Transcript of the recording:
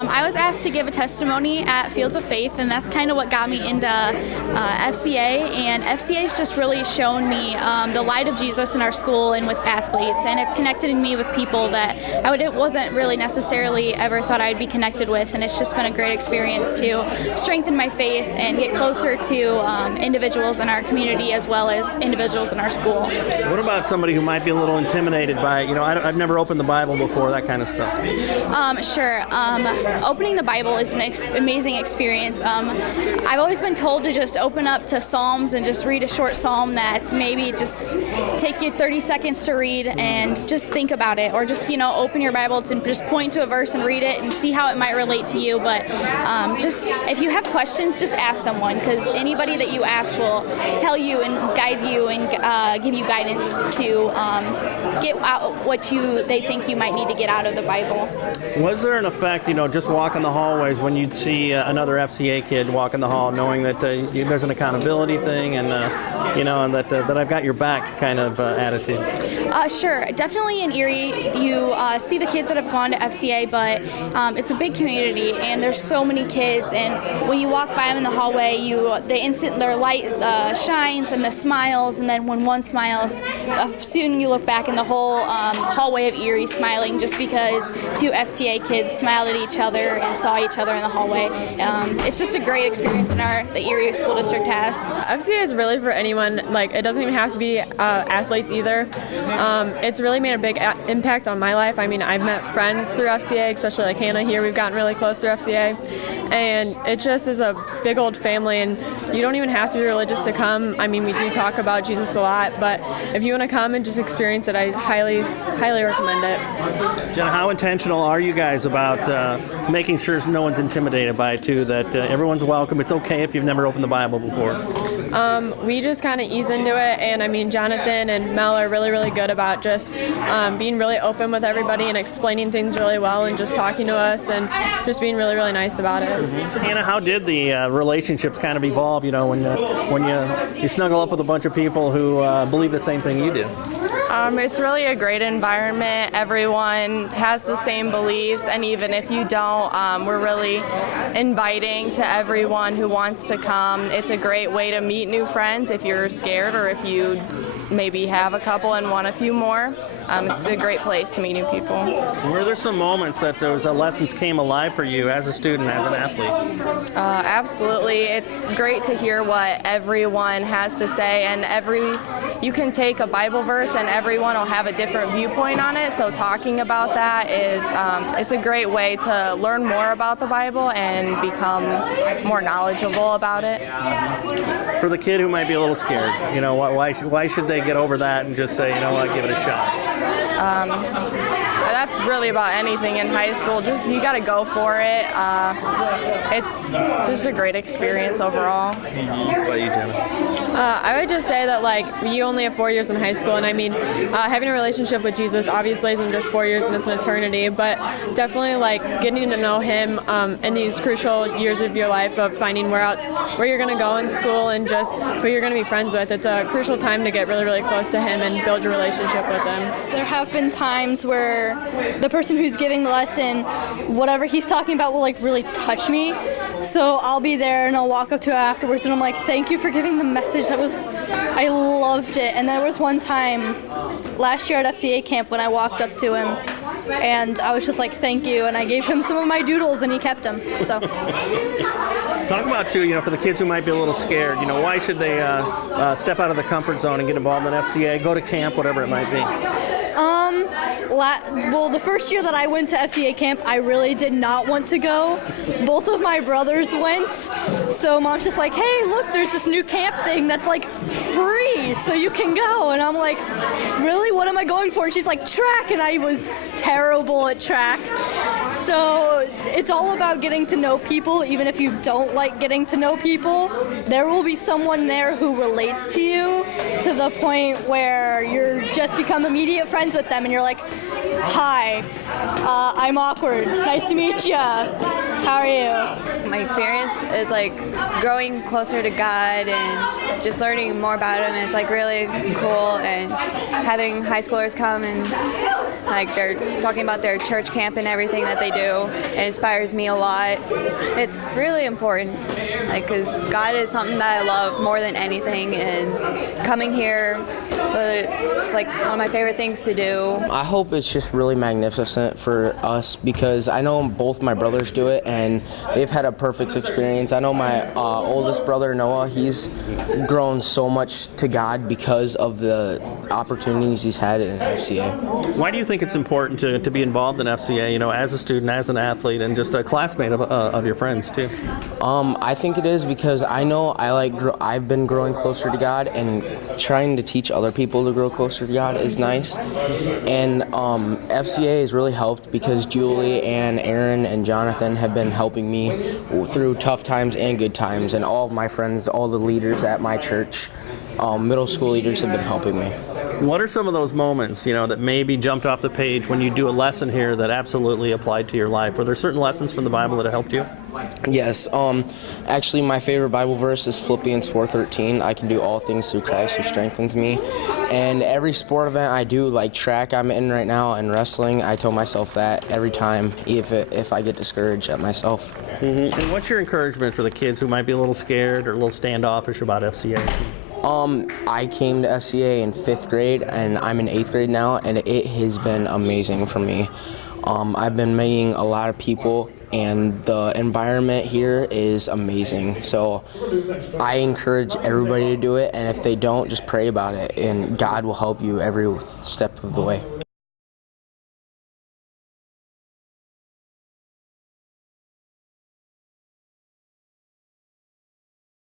I was asked to give a testimony at Fields of Faith, and that's kind of what got me into FCA, and FCA has just really shown me the light of Jesus in our school and with athletes, and it's connected me with people that it wasn't really necessarily ever thought I'd be connected with, and it's just been a great experience to strengthen my faith and get closer to individuals in our community as well as individuals in our school. What about somebody who might be a little intimidated by, I've never opened the Bible before, that kind of stuff? Sure. Opening the Bible is an amazing experience. I've always been told to just open up to Psalms and just read a short psalm that maybe just take you 30 seconds to read and just think about it, or just open your Bible and just point to a verse and read it and see how it might relate to you. But just if you have questions, just ask someone, because anybody that you ask will tell you and guide you and give you guidance to get out what they think you might need to get out of the Bible. Was there an effect, just walking the hallways when you'd see another FCA kid walk in the hall, knowing that there's an accountability thing and and that I've got your back kind of attitude? Sure, definitely in Erie you see the kids that have gone to FCA, but it's a big community and there's so many kids, and when you walk by them in the hallway, their light shines and the smiles, and then when one smiles, soon you look back and the whole hallway of Erie smiling, just because two FCA kids smiled at each other and saw each other in the hallway. It's just a great experience the Erie School District has. FCA is really for anyone. It doesn't even have to be athletes either. It's really made a big impact on my life. I mean, I've met friends through FCA, especially like Hannah here. We've gotten really close through FCA, and it just is a big old family, and you don't even have to be religious to come. I mean, we do talk about Jesus a lot, but if you want to come and just experience it, I highly, highly recommend it. Jenna, how intentional are you guys about making sure no one's intimidated by it too, that everyone's welcome? It's okay if you've never opened the Bible before. We just kind of ease into it, and I mean, Jonathan and Mel are really, really good about just being really open with everybody and explaining things really well and just talking to us and just being really, really nice about it. Mm-hmm. Hannah, how did the relationships kind of evolve, when you snuggle up with a bunch of people who believe the same thing you do? It's really a great environment. Everyone has the same beliefs, and even if you don't, we're really inviting to everyone who wants to come. It's a great way to meet new friends if you're scared, or if you maybe have a couple and want a few more. It's a great place to meet new people. Were there some moments that those lessons came alive for you as a student, as an athlete? Absolutely. It's great to hear what everyone has to say, and you can take a Bible verse and everyone will have a different viewpoint on it, so talking about that is it's a great way to learn more about the Bible and become more knowledgeable about it. For the kid who might be a little scared, why should they get over that and just say, give it a shot? That's really about anything in high school. You got to go for it. It's just a great experience overall. What about you, Jenna? I would just say that you only have 4 years in high school, and I mean, having a relationship with Jesus obviously isn't just 4 years and it's an eternity, but definitely getting to know him in these crucial years of your life, of finding where you're going to go in school and just who you're going to be friends with. It's a crucial time to get really, really close to him and build your relationship with him. There have been times where the person who's giving the lesson, whatever he's talking about will really touch me. So I'll be there and I'll walk up to him afterwards and I'm like, thank you for giving the message. I loved it. And there was one time last year at FCA camp when I walked up to him and I was just like, thank you. And I gave him some of my doodles and he kept them. So. Talk about too, for the kids who might be a little scared, why should they step out of the comfort zone and get involved in FCA, go to camp, whatever it might be? Well, the first year that I went to FCA camp, I really did not want to go. Both of my brothers went, so Mom's just like, hey, look, there's this new camp thing that's free, so you can go. And I'm like, really? What am I going for? And she's like, track, and I was terrible at track. So it's all about getting to know people. Even if you don't like getting to know people, there will be someone there who relates to you to the point where you're just become immediate friends with them and you're like, hi, I'm awkward, nice to meet ya, how are you? My experience is growing closer to God and just learning more about him. It's really cool, and having high schoolers come and Like, they're talking about their church camp and everything that they do. It inspires me a lot. It's really important, like, because God is something that I love more than anything, and coming here, it's like one of my favorite things to do. I hope it's just really magnificent for us, because I know both my brothers do it and they've had a perfect experience. I know my oldest brother Noah, he's grown so much to God because of the opportunities he's had in FCA. Why do you think it's important to be involved in FCA, you know, as a student, as an athlete, and just a classmate of your friends too? I think it is because I know I've been growing closer to God, and trying to teach other people to grow closer to God is nice. And FCA has really helped because Julie and Aaron and Jonathan have been helping me through tough times and good times, and all of my friends, all the leaders at my church, middle school leaders have been helping me. What are some of those moments, you know, that maybe jumped off the page when you do a lesson here that absolutely applied to your life? Were there certain lessons from the Bible that have helped you? Yes. Actually, my favorite Bible verse is Philippians 4:13. I can do all things through Christ who strengthens me. And every sport event I do, like track I'm in right now and wrestling, I tell myself that every time if I get discouraged at myself. Mm-hmm. And what's your encouragement for the kids who might be a little scared or a little standoffish about FCA? I came to FCA in 5th grade, and I'm in 8th grade now, and it has been amazing for me. I've been meeting a lot of people, and the environment here is amazing. So I encourage everybody to do it, and if they don't, just pray about it, and God will help you every step of the way.